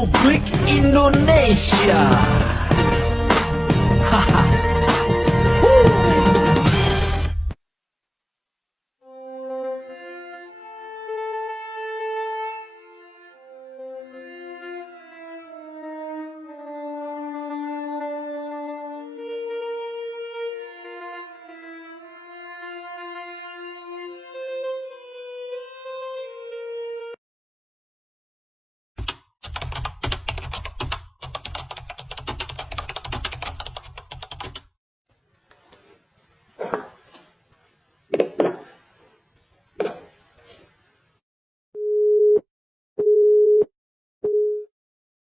Republik Indonesia. Haha.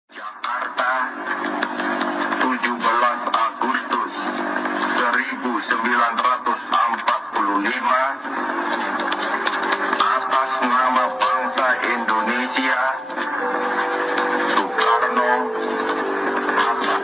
Jakarta, 17 Agustus 1945, atas nama bangsa Indonesia, Soekarno Hatta.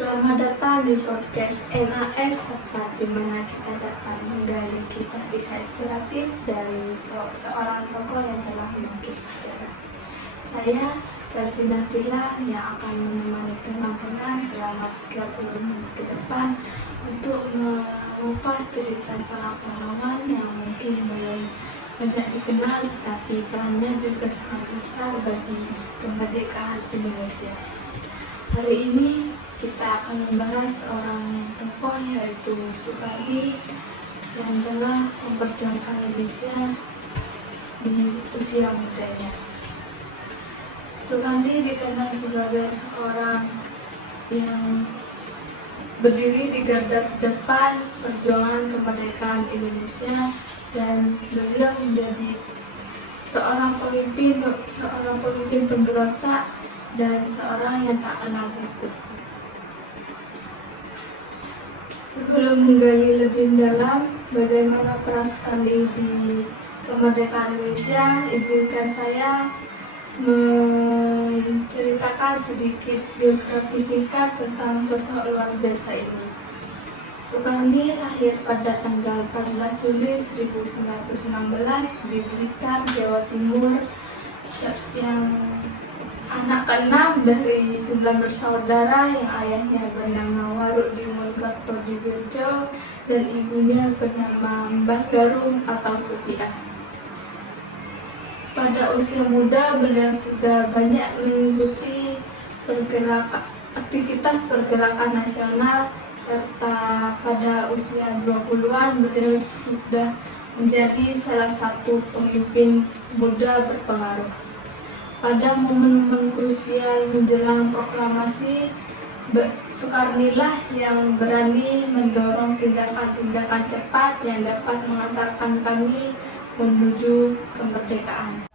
Selamat datang di podcast NAS tempat di mana kita dapat menggali kisah-kisah inspiratif dari seorang tokoh yang telah mengukir sejarah. Saya, Selvina Villa, yang akan menemani teman-teman selama 30 menit ke depan untuk mengupas cerita seorang pahlawan yang mungkin belum banyak dikenal, tetapi perannya juga sangat besar bagi kemerdekaan Indonesia. Hari ini kita akan membahas seorang tokoh yaitu Soekarni yang telah memperjuangkan Indonesia di usia mudanya. Soekarni dikenal sebagai seorang yang berdiri di garda depan perjuangan kemerdekaan Indonesia dan beliau menjadi seorang pemimpin pemberontak dan seorang yang tak kenal takut. Sebelum menggali lebih dalam bagaimana peran Soekarni di kemerdekaan Indonesia, izinkan saya menceritakan sedikit biografi singkat tentang sosok luar biasa ini. Soekarni lahir pada tanggal 14 Juli 1916 di Blitar, Jawa Timur, yang anak ke-6 dari 9 bersaudara yang ayahnya bernama Warukdinur Kartodiwirjo dan ibunya bernama Mbah Garum atau Supiah. Pada usia muda beliau sudah banyak mengikuti aktivitas pergerakan nasional, serta pada usia 20-an beliau sudah menjadi salah satu pemimpin muda berpengaruh. Pada momen-momen krusial menjelang proklamasi, Soekarnilah yang berani mendorong tindakan-tindakan cepat yang dapat mengantarkan kami menuju kemerdekaan.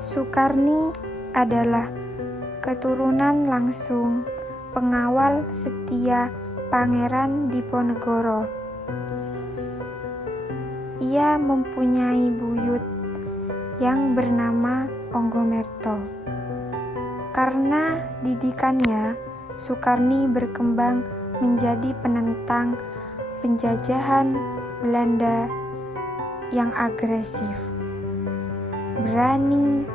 Soekarni adalah keturunan langsung pengawal setia Pangeran Diponegoro. Ia mempunyai buyut yang bernama Onggomerto. Karena didikannya, Soekarni berkembang menjadi penentang penjajahan Belanda yang agresif, berani,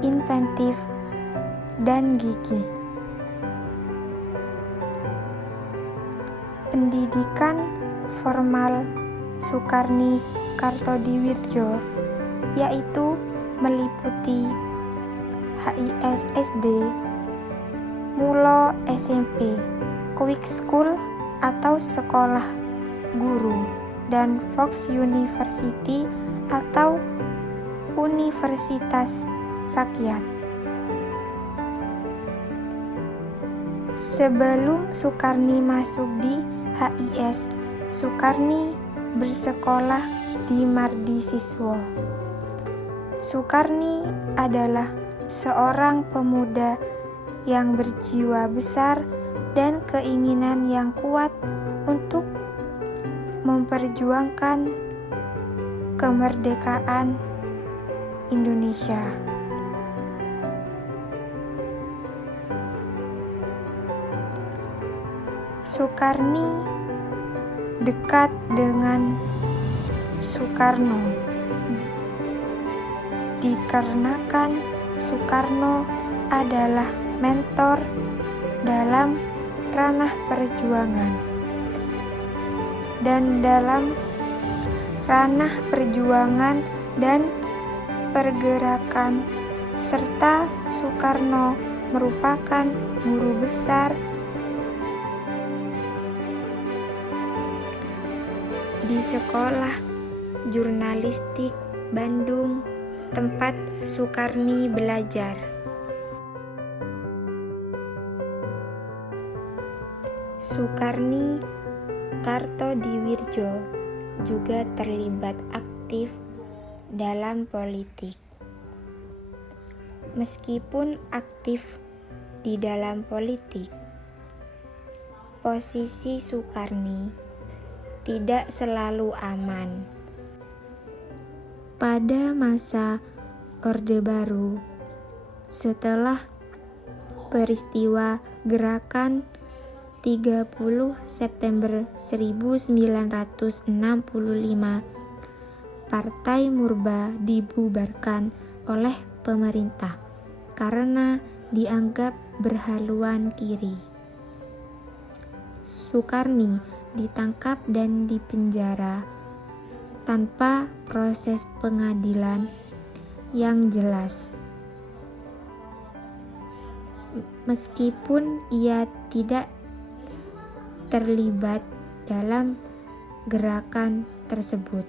inventif, dan gigih. Pendidikan formal Soekarni Kartodiwirjo yaitu meliputi HIS SD, Mulo SMP, Warwick School atau sekolah guru, dan Fox University atau Universitas Rakyat. Sebelum Sukarni masuk di HIS, Sukarni bersekolah di Mardi Siswo. Sukarni adalah seorang pemuda yang berjiwa besar dan keinginan yang kuat untuk memperjuangkan kemerdekaan Indonesia. Sukarni dekat dengan Soekarno dikarenakan Soekarno adalah mentor dalam ranah perjuangan, dan dalam ranah perjuangan dan pergerakan, serta Soekarno merupakan guru besar di Sekolah Jurnalistik Bandung, tempat Sukarni belajar. Sukarni Kartodiwirjo juga terlibat aktif dalam politik. Meskipun aktif di dalam politik, posisi Sukarni tidak selalu aman. Pada masa Orde Baru, setelah peristiwa gerakan 30 September 1965, Partai Murba dibubarkan oleh pemerintah karena dianggap berhaluan kiri. Sukarni ditangkap dan dipenjara tanpa proses pengadilan yang jelas. Meskipun ia tidak terlibat dalam gerakan tersebut.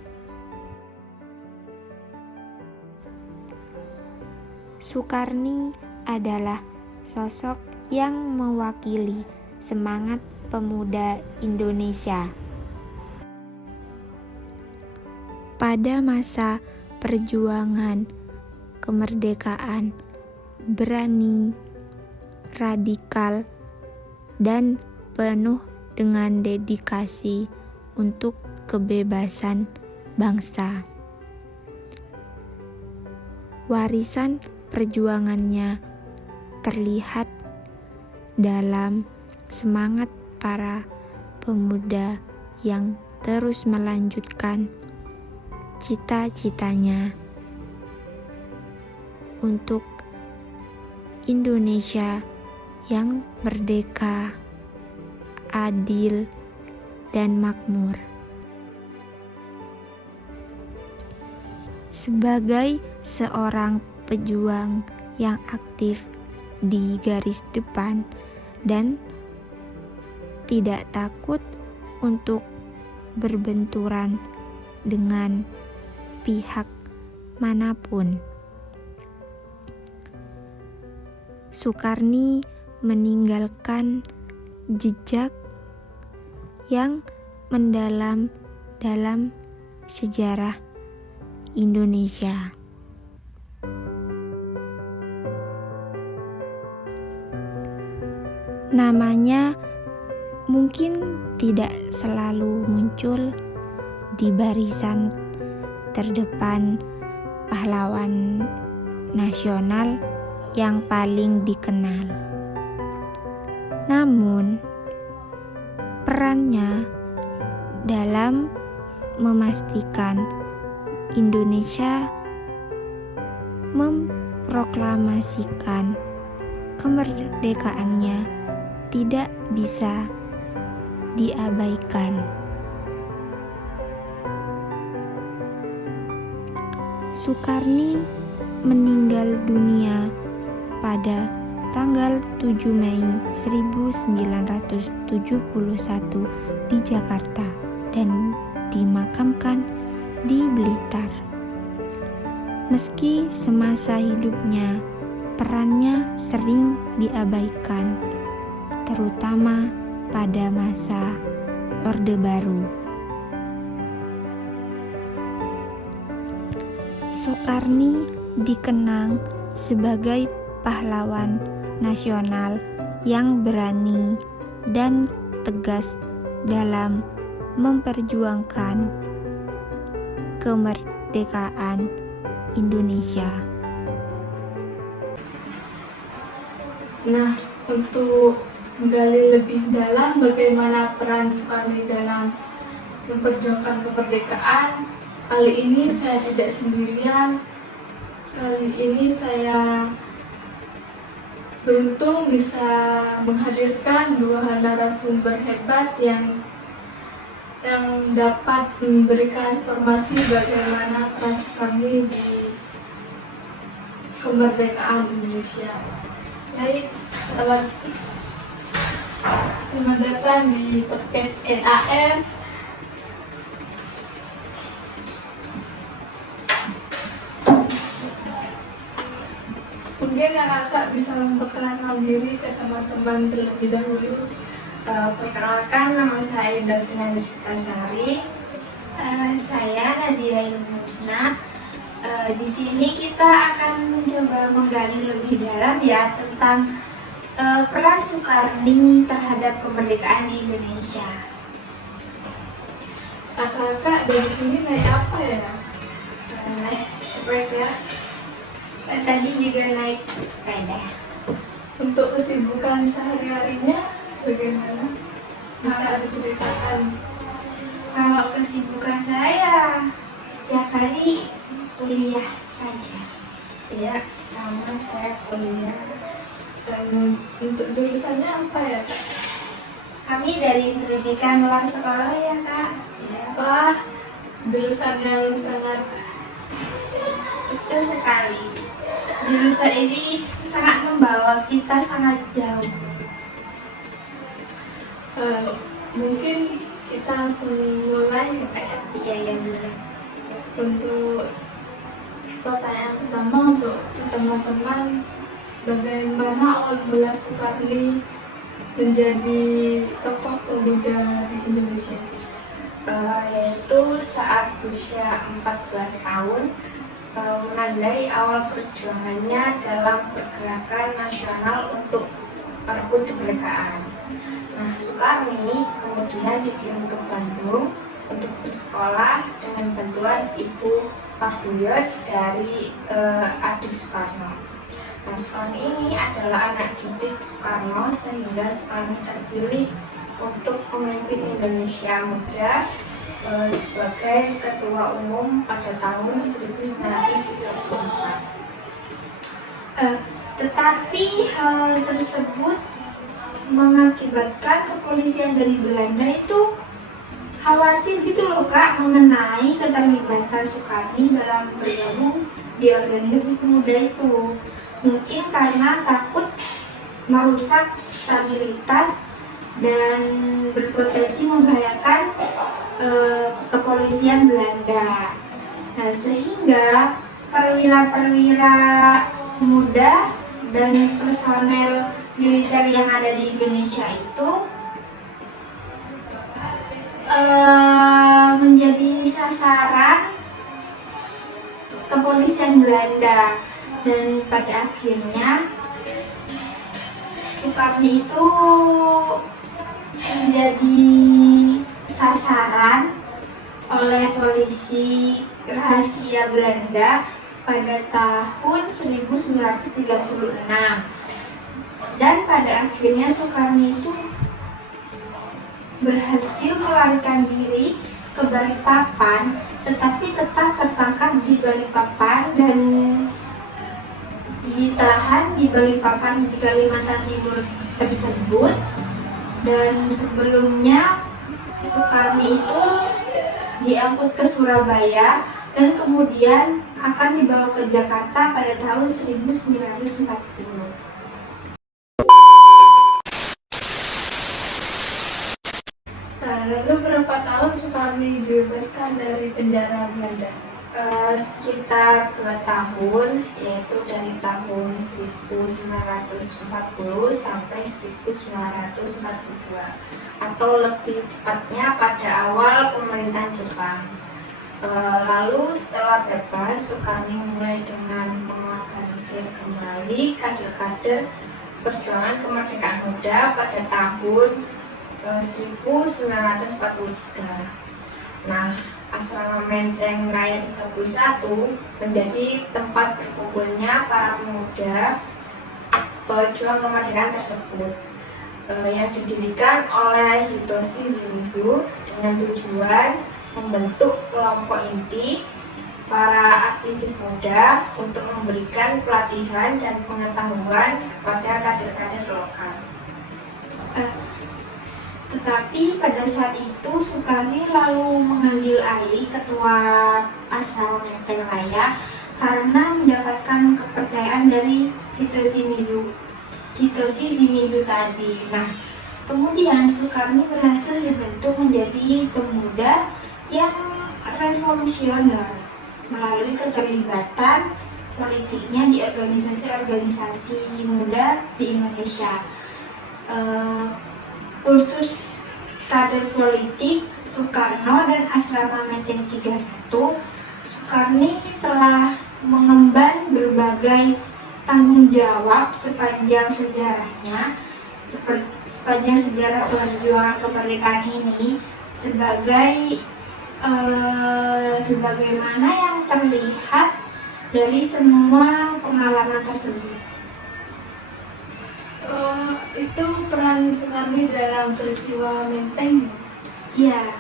Sukarni adalah sosok yang mewakili semangat pemuda Indonesia. Pada masa perjuangan kemerdekaan, berani, radikal, dan penuh dengan dedikasi untuk kebebasan bangsa. Warisan perjuangannya terlihat dalam semangat para pemuda yang terus melanjutkan cita-citanya untuk Indonesia yang merdeka, adil, dan makmur. Sebagai seorang pejuang yang aktif di garis depan dan tidak takut untuk berbenturan dengan pihak manapun, Sukarni meninggalkan jejak yang mendalam dalam sejarah Indonesia. Namanya mungkin tidak selalu muncul di barisan terdepan pahlawan nasional yang paling dikenal. Namun, perannya dalam memastikan Indonesia memproklamasikan kemerdekaannya tidak bisa diabaikan. Sukarni meninggal dunia pada tanggal 7 Mei 1971 di Jakarta dan dimakamkan di Blitar. Meski semasa hidupnya perannya sering diabaikan, terutama pada masa Orde Baru. Soekarni dikenang sebagai pahlawan nasional yang berani dan tegas dalam memperjuangkan kemerdekaan Indonesia. Nah, untuk menggali lebih dalam bagaimana peran Soekarno dalam memperjuangkan kemerdekaan, kali ini saya tidak sendirian. Kali ini saya beruntung bisa menghadirkan dua narasumber hebat yang dapat memberikan informasi bagaimana peran Soekarno di kemerdekaan Indonesia. Baik, selamat datang di podcast NAS. Mungkin kakak bisa memperkenalkan diri ke teman-teman terlebih dahulu. Perkenalkan, nama saya Davina Sari. Saya Nadia Ilmusna. Di sini kita akan mencoba menggali lebih dalam ya tentang peran Soekarno terhadap kemerdekaan di Indonesia. Kakak dari sini naik apa ya? Naik sepeda. Tadi juga naik sepeda. Untuk kesibukan sehari-harinya bagaimana? Bisa diceritakan? Kalau kesibukan saya setiap hari kuliah saja. Ya, sama saya kuliah. Dan untuk jurusannya apa ya, Kak? Kami dari pendidikan luar sekolah ya, Kak. Ya. Wah, jurusan yang sangat Betul sekali. Jurusan ini sangat membawa kita sangat jauh. mungkin kita langsung mulai ya, Kak, ya? Iya, yang boleh. Untuk pertanyaan pertama untuk teman-teman, bagaimana awal mula Soekarno menjadi tokoh pemuda di Indonesia? Yaitu saat usia 14 tahun menandai awal perjuangannya dalam pergerakan nasional untuk merebut kemerdekaan. Nah, Soekarno kemudian dikirim ke Bandung untuk bersekolah dengan bantuan Ibu Parduyot dari adik Soekarno. Nah, Soekarno ini adalah anak didik Soekarno sehingga Soekarno terpilih untuk memimpin Indonesia Muda sebagai Ketua Umum pada tahun 1934. Tetapi hal tersebut mengakibatkan kepolisian dari Belanda itu khawatir gitu loh, Kak, mengenai keterlibatan Soekarno dalam bergabung di organisasi pemuda itu. Mungkin karena takut merusak stabilitas dan berpotensi membahayakan kepolisian Belanda. Nah, sehingga perwira-perwira muda dan personel militer yang ada di Indonesia itu menjadi sasaran kepolisian Belanda, dan pada akhirnya Soekarno itu menjadi sasaran oleh polisi rahasia Belanda pada tahun 1936, dan pada akhirnya Soekarno itu berhasil melarikan diri ke Balikpapan, tetapi tetap tertangkap di Balikpapan dan ditahan di Balikpapan di Kalimantan Timur tersebut. Dan sebelumnya Soekarno itu diangkut ke Surabaya dan kemudian akan dibawa ke Jakarta pada tahun 1940. Lalu berapa tahun Sukarni dibebaskan dari penjara Belanda? Sekitar 2 tahun, yaitu dari tahun 1940 sampai 1942, atau lebih tepatnya pada awal pemerintahan Jepang. Lalu setelah bebas, Sukarni mulai dengan mengorganisir kembali kader-kader perjuangan kemerdekaan muda pada tahun 1943. Nah, Asrama Menteng Raya 31 menjadi tempat berkumpulnya para pemuda pejuang kemerdekaan tersebut, yang didirikan oleh Hitoshi Shimizu dengan tujuan membentuk kelompok inti para aktivis muda untuk memberikan pelatihan dan pengetahuan kepada kader-kader lokal. Tetapi pada saat itu Sukarni lalu mengambil alih ketua Asrama Menteng Raya karena mendapatkan kepercayaan dari Hitoshi Shimizu tadi. Nah, kemudian Sukarni berhasil dibentuk menjadi pemuda yang revolusioner melalui keterlibatan politiknya di organisasi-organisasi muda di Indonesia. Kursus kader politik Soekarno dan Asrama Menteng 31, Sukarni telah mengemban berbagai tanggung jawab sepanjang sejarahnya, sepanjang sejarah perjuangan kemerdekaan ini, sebagaimana yang terlihat dari semua pengalaman tersebut. Itu peran Sukarni dalam peristiwa Menteng. Ya,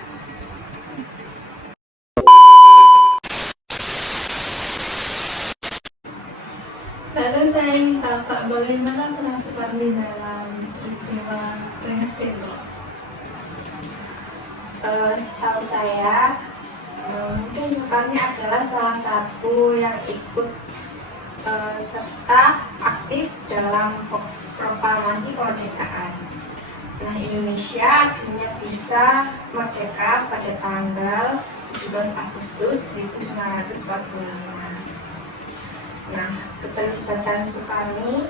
Lalu saya ingin tahu Pak, bagaimana peran Sukarni dalam peristiwa Rengas Dengklok? Setahu saya, mungkin Sukarni adalah salah satu yang ikut serta aktif dalam proklamasi kemerdekaan. Nah, Indonesia akhirnya bisa merdeka pada tanggal 17 Agustus 1945. Nah, keterlibatan Sukarni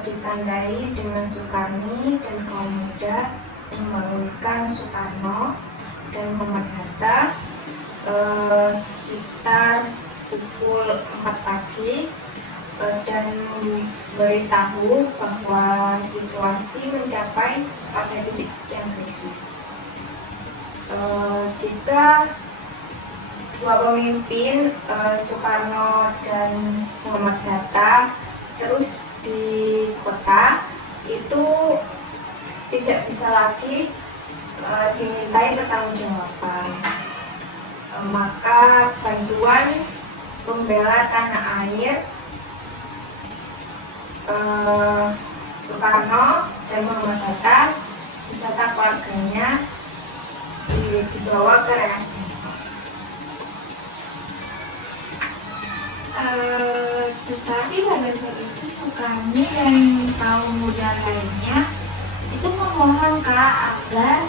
ditandai dengan Sukarni dan kaum muda membangunkan Soekarno dan Muhammad Hatta sekitar pukul 4 pagi dan memberitahu bahwa situasi mencapai pada titik yang krisis. Jika dua pemimpin Soekarno dan Muhammad Hatta terus di kota, itu tidak bisa lagi dimintai pertanggungjawaban. Maka bantuan pembela tanah air Soekarno dan Muhammad Hatta beserta keluarganya dibawa ke Rengas Dengklok. tetapi pada saat itu Sukarni dan kaum muda lainnya itu memohon agar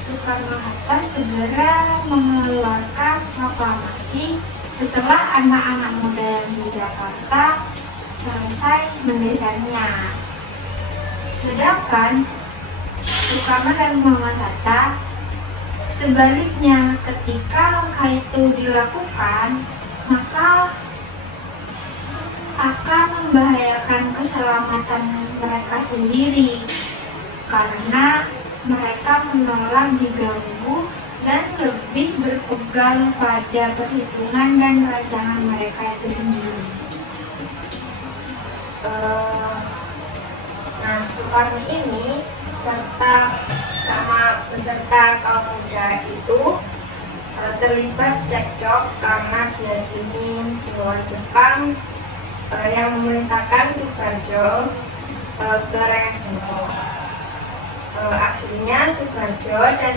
Soekarno-Hatta segera mengeluarkan proklamasi setelah anak-anak muda di Jakarta selesai mendesainnya. Sedangkan Soekarno dan Muhammad Hatta sebaliknya, ketika langkah itu dilakukan, maka akan membahayakan keselamatan mereka sendiri karena mereka menolak diganggu dan lebih berpegang pada perhitungan dan rancangan mereka itu sendiri. Nah, Sukarni ini beserta kaum muda itu terlibat cekcok karena dia ingin bahwa Jepang yang memerintahkan Sukarjo ke Rengas Dengklok. Akhirnya Sukarjo dan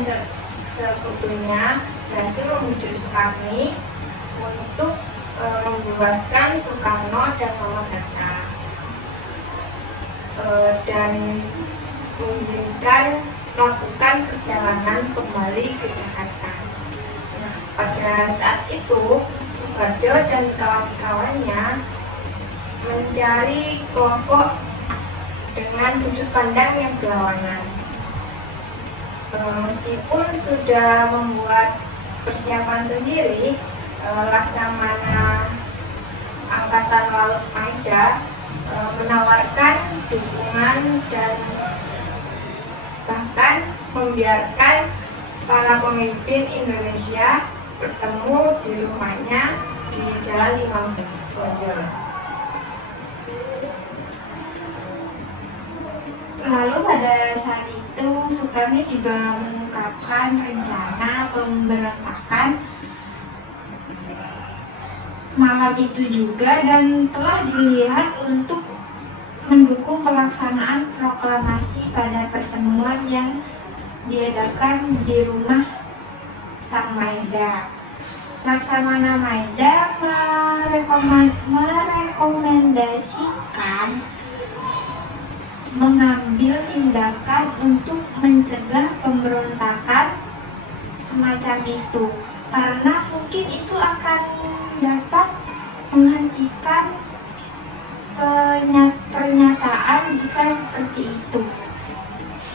sekutunya berhasil membujuk Sukarni untuk membebaskan Soekarno dan Muhammad Hatta dan mengizinkan melakukan perjalanan ke saat itu Soeharto dan kawan-kawannya mencari kelompok dengan sudut pandang yang berlawanan. Meskipun sudah membuat persiapan sendiri, Laksamana Angkatan Laut Maeda menawarkan dukungan dan bahkan membiarkan para pemimpin Indonesia bertemu di rumahnya di Jalan Imam Bonjol. Lalu pada saat itu Sukarni juga mengungkapkan rencana pemberontakan malam itu juga dan telah dilihat untuk mendukung pelaksanaan proklamasi pada pertemuan yang diadakan di rumah Sang Maeda. Laksamana Maeda merekomendasikan mengambil tindakan untuk mencegah pemberontakan semacam itu karena mungkin itu akan dapat menghentikan pernyataan jika seperti itu.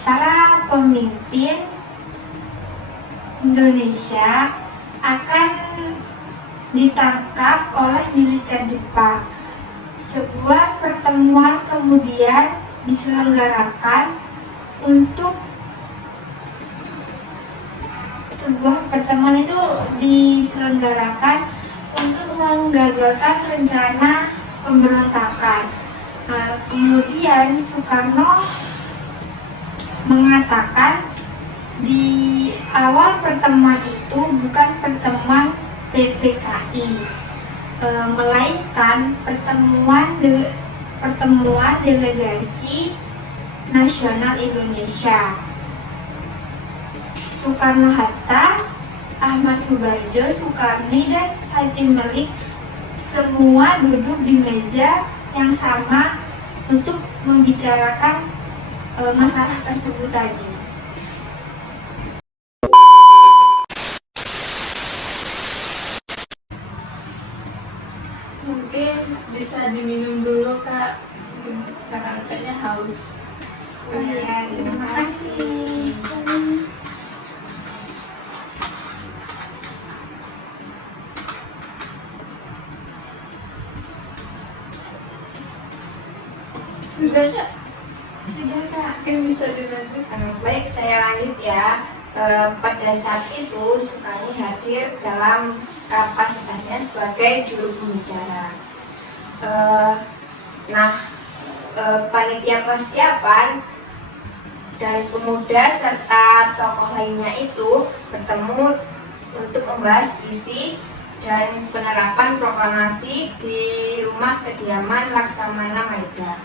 Para pemimpin Indonesia akan ditangkap oleh militer Jepang. Sebuah pertemuan kemudian diselenggarakan untuk menggagalkan rencana pemberontakan. Kemudian Soekarno mengatakan di awal pertemuan itu bukan pertemuan PPKI, melainkan pertemuan delegasi nasional Indonesia. Soekarno-Hatta, Ahmad Subarjo, Sukarni, dan Said-Melik semua duduk di meja yang sama untuk membicarakan masalah tersebut tadi. Mungkin bisa diminum dulu Kak, karena kayaknya haus. Ya, terima kasih. Sudah Kak? Sudah Kak. Mungkin bisa dilanjut. Baik, saya lanjut ya. Pada saat itu Soekarni hadir dalam kapasitasnya sebagai juru pembicara. Panitia persiapan dan pemuda serta tokoh lainnya itu bertemu untuk membahas isi dan penerapan proklamasi di rumah kediaman Laksamana Maeda.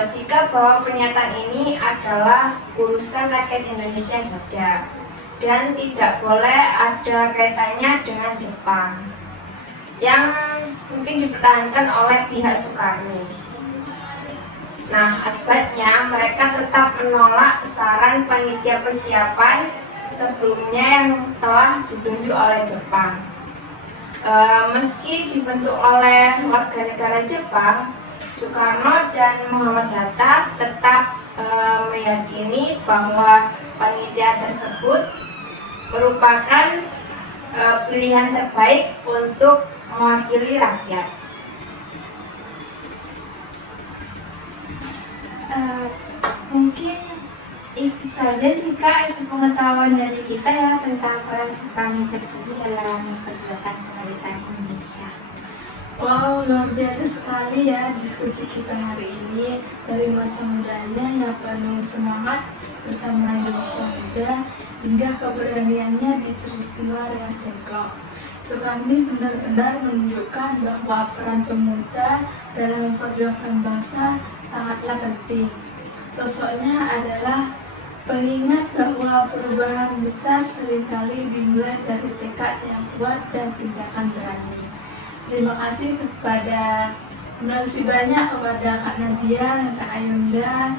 Sikap bahwa pernyataan ini adalah urusan rakyat Indonesia saja dan tidak boleh ada kaitannya dengan Jepang yang mungkin dipertahankan oleh pihak Soekarni. Akibatnya mereka tetap menolak saran panitia persiapan sebelumnya yang telah ditunjuk oleh Jepang. Meski dibentuk oleh warga negara Jepang, Soekarno dan Muhammad Hatta tetap meyakini bahwa panitia tersebut merupakan pilihan terbaik untuk mewakili rakyat. Mungkin itu saja sih Kak sepengetahuan dari kita ya tentang peran Soekarno tersebut dalam memperjuangkan kemerdekaan Indonesia. Wow, luar biasa sekali ya diskusi kita hari ini. Dari masa mudanya yang penuh semangat bersama Indonesia Muda hingga keberaniannya di peristiwa Rengas Dengklok. Soekarni benar-benar menunjukkan bahwa peran pemuda dalam memperjuangkan bangsa sangatlah penting. Sosoknya adalah pengingat bahwa perubahan besar seringkali dimulai dari tekad yang kuat dan tindakan berani. Terima kasih banyak kepada Kak Nadia dan Kak Ayunda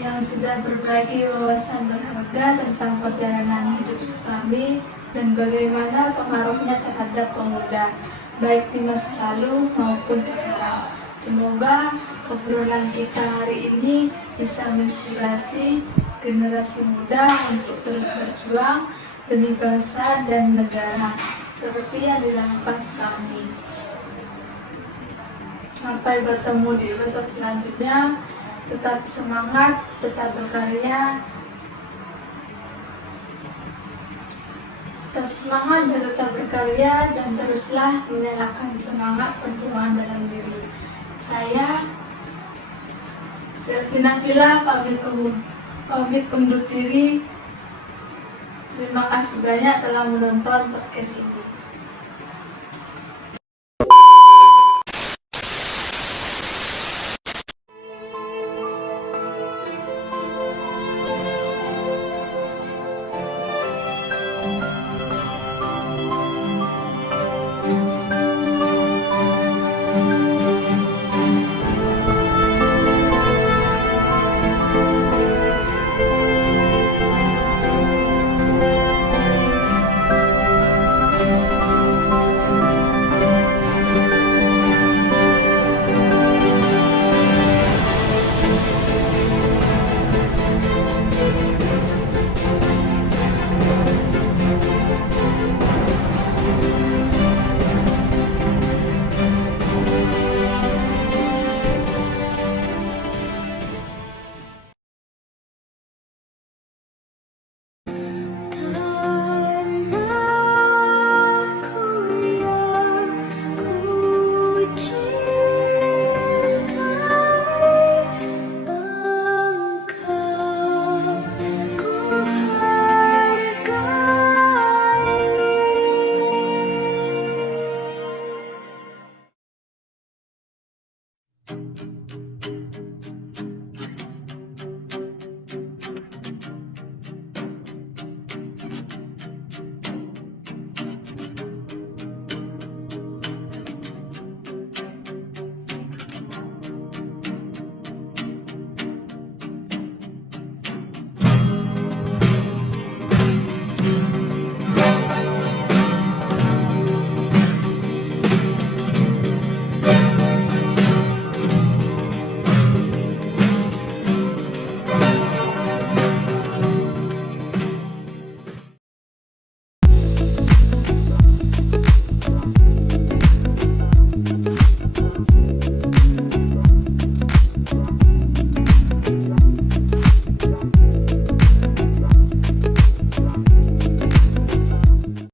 yang sudah berbagi wawasan berharga tentang perjalanan hidup Soekarni dan bagaimana pengaruhnya terhadap pemuda, baik di masa lalu maupun sekarang. Semoga obrolan kita hari ini bisa menginspirasi generasi muda untuk terus berjuang demi bangsa dan negara, seperti yang dilakukan Sukarni. Sampai bertemu di episode selanjutnya. Tetap semangat, tetap berkarya, tetap semangat dan tetap berkarya, dan teruslah menyalakan semangat perjuangan dalam diri. Saya Selvina Villa pamit undur diri. Terima kasih banyak telah menonton podcast ini.